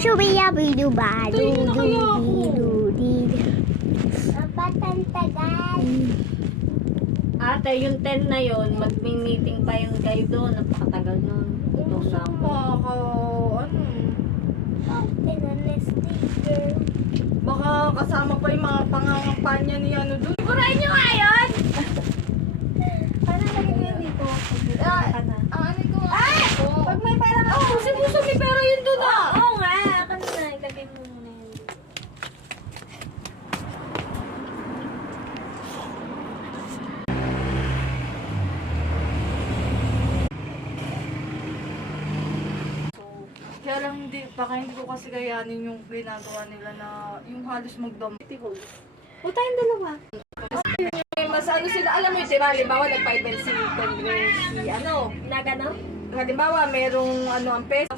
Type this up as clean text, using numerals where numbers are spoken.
Subiya, bidu, badu, Tayo na kaya ako. Patantagal. Ate, yung 10 na yun, mag-meeting pa yun kayo doon. Napakatagal nun. Itong na ako. Baka kasama pa yung mga pangangampanya ni ano doon. Sigurahin nyo nga yun! Paano lagay mo yan dito? Ano ko? Ay! Pag may pera ka. Oh, si Puso may pera yun doon ah! Oo nga, kanina. Ilagay mo muna yun. Kaya lang baka hindi ko kasi kayanin yung ginagawa nila na yung halos magdam. O tayong dalawa. Mas ano sila, alam mo yun, diba, halimbawa nag-5 si Congress, si ano, Nagano? halimbawa merong ano ang peso.